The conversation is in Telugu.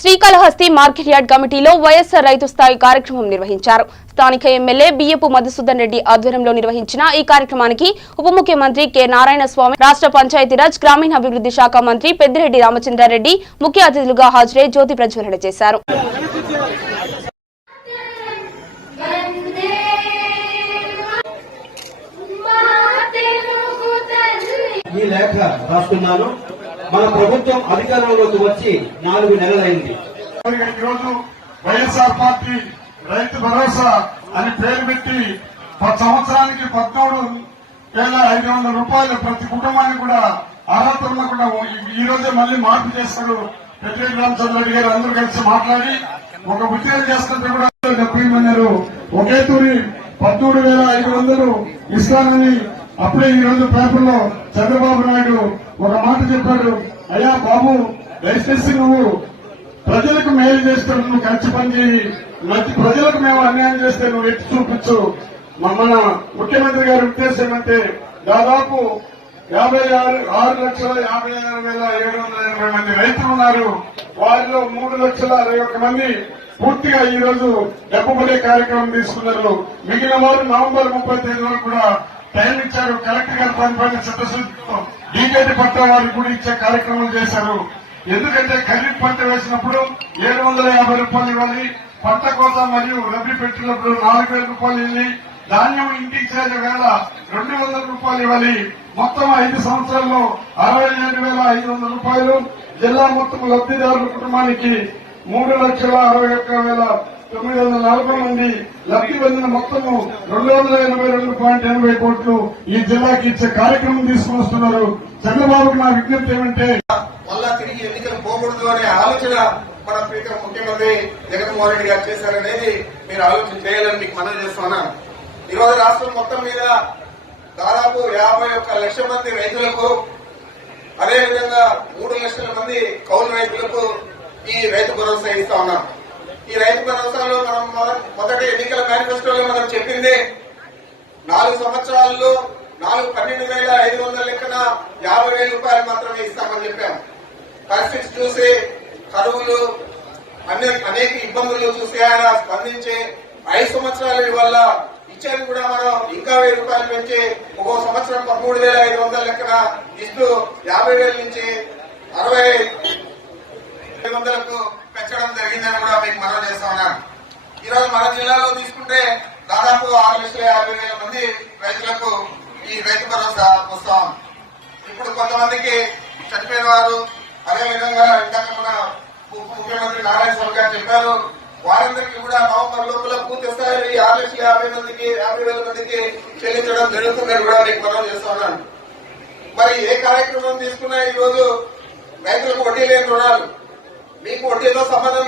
శ్రీకాళహస్తి మార్కెట్ యార్డ్ కమిటీలో వైఎస్ఆర్ రైతు స్థాయి కార్యక్రమం నిర్వహించారు. స్థానిక ఎమ్మెల్యే బియ్యపు మధుసూదన్ రెడ్డి ఆధ్వర్యంలో నిర్వహించిన ఈ కార్యక్రమానికి ఉప ముఖ్యమంత్రి కె నారాయణస్వామి, రాష్ట్ర పంచాయతీరాజ్ గ్రామీణాభివృద్ధి శాఖ మంత్రి పెద్దిరెడ్డి రామచంద్రారెడ్డి ముఖ్య అతిథులుగా హాజరై జ్యోతి ప్రజ్వలన చేశారు. మన ప్రభుత్వం అధికారంలోకి వచ్చి 4 నెలలైంది. ఈరోజు వైఎస్ఆర్ పార్టీ రైతు భరోసా అని పేరు పెట్టి సంవత్సరానికి 13,500 రూపాయలు ప్రతి కుటుంబానికి కూడా అర్హత ఉన్నా కూడా ఈ రోజే మళ్ళీ మార్పు చేస్తారు. పెద్దిరెడ్డి రామచంద్రరెడ్డి గారు అందరూ కలిసి మాట్లాడి ఒక ఉద్యోగం చేస్తుంటే కూడా 70 మంది ఒకే తూరి 13,500 ఇస్తానని అప్పుడే ఈ రోజు పేపర్లో చంద్రబాబు నాయుడు ఒక మాట చెప్పాడు. అయ్యా బాబు, దయచేసి నువ్వు ప్రజలకు మేలు చేస్తే నువ్వు ఖర్చు పని చేయి, ప్రజలకు మేము అన్యాయం చేస్తే నువ్వు ఎత్తి చూపించు. మన ముఖ్యమంత్రి గారి ఉద్దేశం ఏమంటే దాదాపు 56,56,56,780 మంది రైతులు ఉన్నారు. వారిలో 3,61,00,000 మంది పూర్తిగా ఈ రోజు డబ్బుపడే కార్యక్రమం తీసుకున్నారు. మిగిలిన వారు నవంబర్ 30 వరకు కూడా టైం ఇచ్చారు. కలెక్టర్ గారు పని చిత్తశుద్ధితో డీకేటీ పట్ట వారికి కూడా ఇచ్చే కార్యక్రమం చేశారు. ఎందుకంటే ఖరీఫ్ పంట వేసినప్పుడు 750 రూపాయలు ఇవ్వాలి, పంట కోసం మరియు రబీ పెట్టినప్పుడు 4,000 రూపాయలు ఇవ్వాలి, ధాన్యం ఇంటికి చేరే వేళ 200 రూపాయలు ఇవ్వాలి. మొత్తం 5 సంవత్సరాల్లో 67,500 రూపాయలు. జిల్లా మొత్తం లబ్దిదారుల కుటుంబానికి 3,61,940 మంది లబ్ది పొందిన మొత్తము 282.80 కోట్లు ఈ జిల్లాకి ఇచ్చే కార్యక్రమం తీసుకుని వస్తున్నారు. చంద్రబాబుకు నా విజ్ఞప్తి ఏమంటే మళ్ళా తిరిగి ఎన్నికలు పోకూడదు అనే ఆలోచన మన స్పీకర్ ముఖ్యమంత్రి జగన్మోహన్ రెడ్డి గారు చేశారనేది మీరు ఆలోచన చేయాలని మీకు మనవి చేస్తున్నాను. ఈరోజు రాష్ట్రం మొత్తం మీద దాదాపు 51 లక్షల మంది రైతులకు, అదేవిధంగా 3 లక్షల మంది కౌలు రైతులకు ఈ రైతు భరోసా ఇస్తా ఉన్నాం. ఈ రైతు భరోసాలో మనం మొదటి ఎన్నికల మేనిఫెస్టోలో మనం చెప్పింది 4 సంవత్సరాల్లో 12,500 లెక్కన 50,000 రూపాయలు మాత్రమే ఇస్తామని చెప్పాం. పరిస్థితి చూసి కరువులు అనేక ఇబ్బందులు చూసి ఆయన స్పందించి 5 సంవత్సరాల వల్ల ఇచ్చేది కూడా మనం ఇంకా 1,000 రూపాయలు పెంచి ఒక్కో సంవత్సరం 13,500 లెక్కన ఇస్తూ 50,000 నుంచి 60,500లకు పెంచడం జరిగిందని కూడా మీకు మనవి చేస్తా ఉన్నాను. ఈరోజు మన జిల్లాలో తీసుకుంటే దాదాపు 6,50,000 మంది రైతులకు ఈ రైతు భరోసా వస్తాం. ఇప్పుడు కొంతమందికి చనిపోయిన వారు, అదేవిధంగా ఇందాక మన ముఖ్యమంత్రి నారాయణస్వామి గారు చెప్పారు, వారందరికీ కూడా నవంబర్ లోపల పూర్తి స్థాయిలో 6,50,000 మందికి చెల్లించడం జరుగుతుందని కూడా మీకు మనవి చేస్తా ఉన్నాను. మరి ఏ కార్యక్రమం తీసుకున్నా ఈ రోజు రైతులకు వడ్డీ లేని రుణాలు, మీకు వడ్డీతో సంబంధం